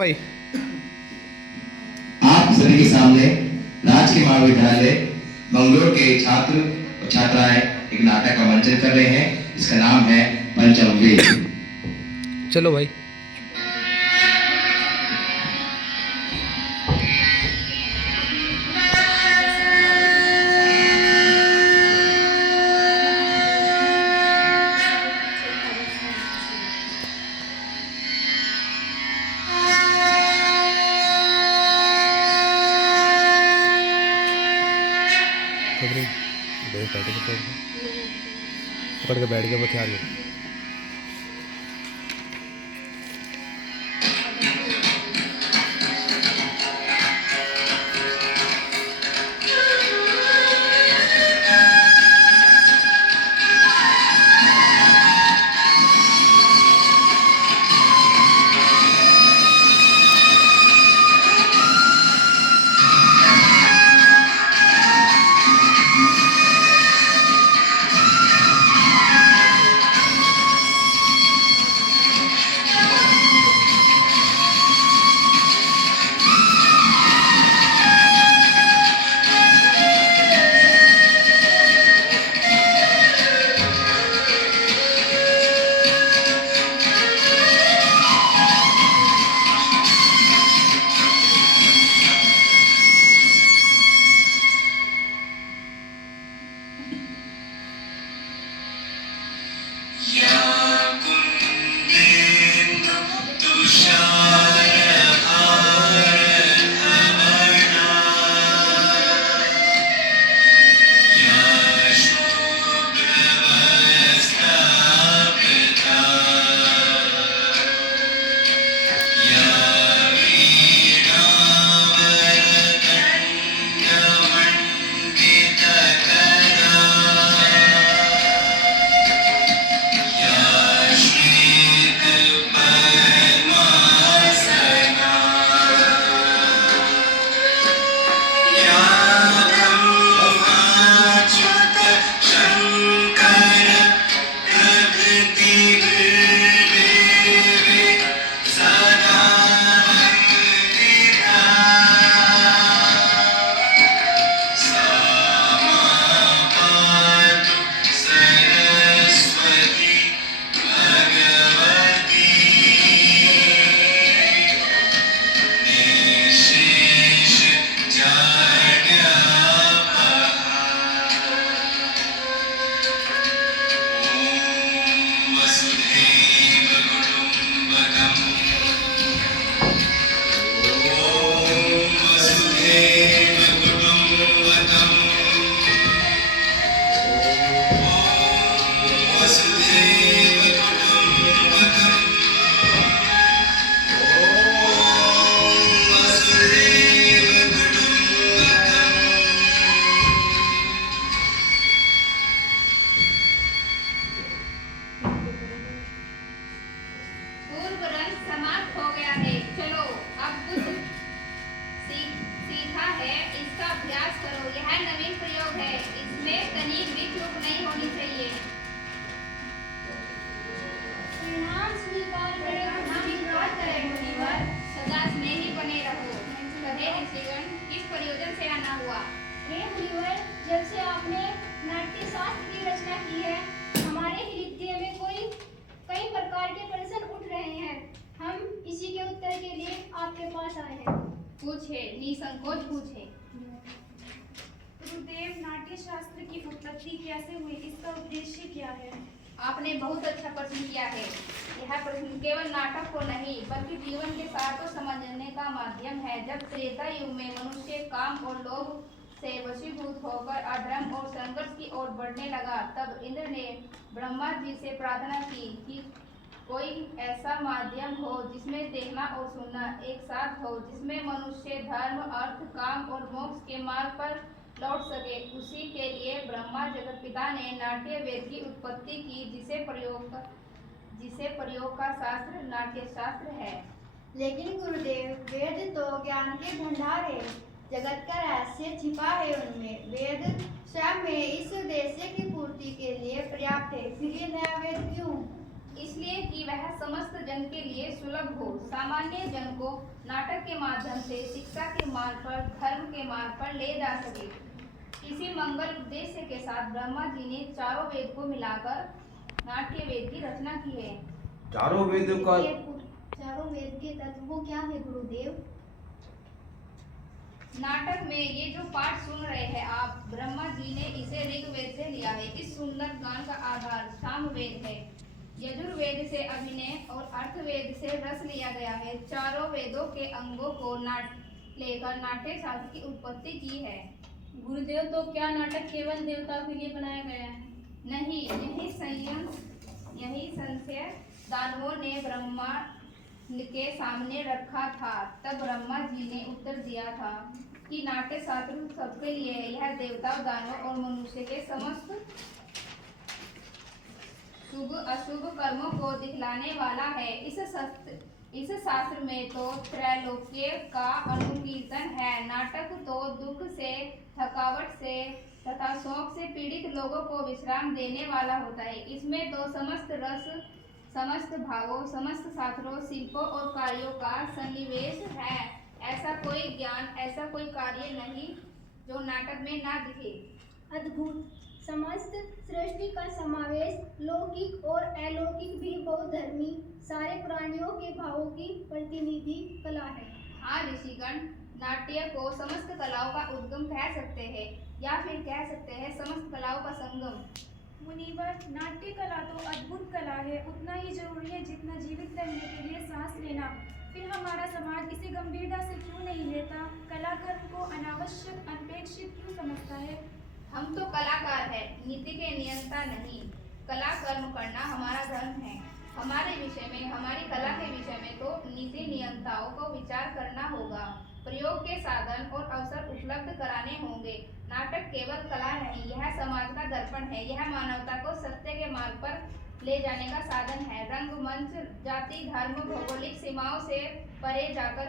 भाई आप सभी के सामने राजकीय महाविद्यालय मंगलोर के छात्र और छात्राएं एक नाटक का मंचन कर रहे हैं। इसका नाम है पंचम वेद। चलो भाई। पकड़ के बैठ गया बता रही जब से आपने नाट्य शास्त्र की रचना की है, हमारे हृदय में कई प्रकार के प्रश्न उठ रहे हैं। हम इसी के उत्तर के लिए आपके पास आए हैं। पूछे, निसंकोच पूछे। गुरुदेव, नाट्य शास्त्र की उत्पत्ति कैसे हुई, इसका उद्देश्य क्या है? आपने बहुत अच्छा प्रश्न किया है। यह प्रश्न केवल नाटक को नहीं बल्कि जीवन के सार को समझने का माध्यम है। जब त्रेता युग में मनुष्य काम और लोभ से वशीभूत होकर अधर्म और संघर्ष की ओर बढ़ने लगा, तब इंद्र ने ब्रह्मा जी से प्रार्थना की कि कोई ऐसा माध्यम हो जिसमें देखना और सुनना एक साथ हो, जिसमें मनुष्य धर्म, अर्थ, काम और मोक्ष के मार्ग पर लौट सके। उसी के लिए ब्रह्मा जगत पिता ने नाट्य वेद की उत्पत्ति की, जिसे प्रयोग का शास्त्र नाट्य शास्त्र है। लेकिन गुरुदेव, वेद तो ज्ञान के भंडार है, जगत का रहस्य छिपा है उनमें। वेद स्वयं में इस उद्देश्य की पूर्ति के लिए पर्याप्त है, फिर ये नया वेद क्यों? इसलिए कि वह समस्त जन के लिए सुलभ हो, सामान्य जन को नाटक के माध्यम से शिक्षा के मार्ग पर, धर्म के मार्ग पर ले जा सके। इसी मंगल उद्देश्य के साथ ब्रह्मा जी ने चारों वेद को मिलाकर नाट्य वेद की रचना की है। चारों वेद का चारों वेद के तत्व वो क्या है गुरुदेव? नाटक में ये जो पाठ सुन रहे हैं आप, ब्रह्मा जी ने इसे ऋग्वेद से लिया है। इस सुंदर गान का आधार सामवेद है। यजुर्वेद से अभिनय और अर्थवेद से रस लिया गया है। चारों वेदों के अंगों को लेकर नाट्य शास्त्र की उत्पत्ति की है। गुरुदेव, तो क्या नाटक केवल देवताओं के लिए बनाया गया है? नहीं, यही संशय दानवों ने ब्रह्मा के सामने रखा था। तब ब्रह्मा जी ने उत्तर दिया था कि नाट्य शास्त्र सबके लिए है। यह देवताओं, दानवों और मनुष्य के समस्त शुभ अशुभ कर्मों को दिखलाने वाला है। इस शास्त्र में तो त्रैलोक्य का अनुकीर्तन है। नाटक तो दुख से, थकावट से तथा शोक से पीड़ित लोगों को विश्राम देने वाला होता है। इसमें तो समस्त रस, समस्त भावों, समस्त शास्त्रों, शिल्पों और कार्यों का सन्निवेश है। ऐसा कोई ज्ञान, ऐसा कोई कार्य नहीं जो नाटक में ना दिखे। अद्भुत! समस्त सृष्टि का समावेश, लौकिक और अलौकिक भी बहुधर्मी सारे प्राणियों के भावों की प्रतिनिधि कला है। हाँ ऋषिगण, नाट्य को समस्त कलाओं का उद्गम कह सकते हैं, या फिर कह सकते हैं समस्त कलाओं का संगम। मुनिवर, नाट्य कला तो अद्भुत कला है, उतना ही जरूरी है जितना जीवित रहने के लिए सांस लेना। फिर हमारा समाज इसे गंभीरता से क्यों नहीं लेता? कलाकर्म को अनावश्यक, अनपेक्षित क्यों समझता है? हम तो कलाकार हैं, नीति के नियंता नहीं। कला कर्म करना हमारा धर्म है। हमारे विषय में, हमारी कला के विषय में तो नीति नियंताओं को विचार करना होगा। प्रयोग के साधन और अवसर उपलब्ध कराने होंगे। नाटक केवल कला नहीं, यह समाज का दर्पण है। यह मानवता को सत्य के मार्ग पर ले जाने का साधन है। रंगमंच जाति, धर्म, भौगोलिक सीमाओं से परे जाकर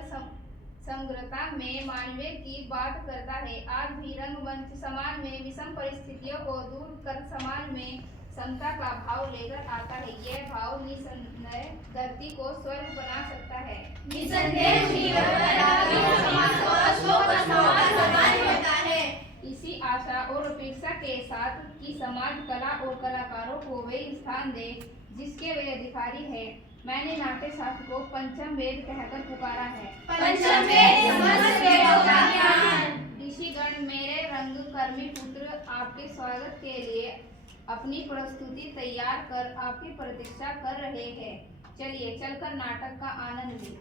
समग्रता में मानवीय की बात करता है। आज भी रंगमंच समाज में विषम परिस्थितियों को दूर कर समाज में समता का भाव लेकर आता है। यह भाव निसंदेह धरती को स्वर्ग बना सकता है। इसी आशा और अपेक्षा के साथ कि समाज कला और कलाकारों को वे स्थान दे जिसके वे अधिकारी है, मैंने नाट्य शास्त्र को पंचम वेद कहकर पुकारा है। ऋषिगण, मेरे रंगकर्मी पुत्र आपके स्वागत के लिए अपनी प्रस्तुति तैयार कर आपकी प्रतीक्षा कर रहे हैं। चलिए चलकर नाटक का आनंद लें।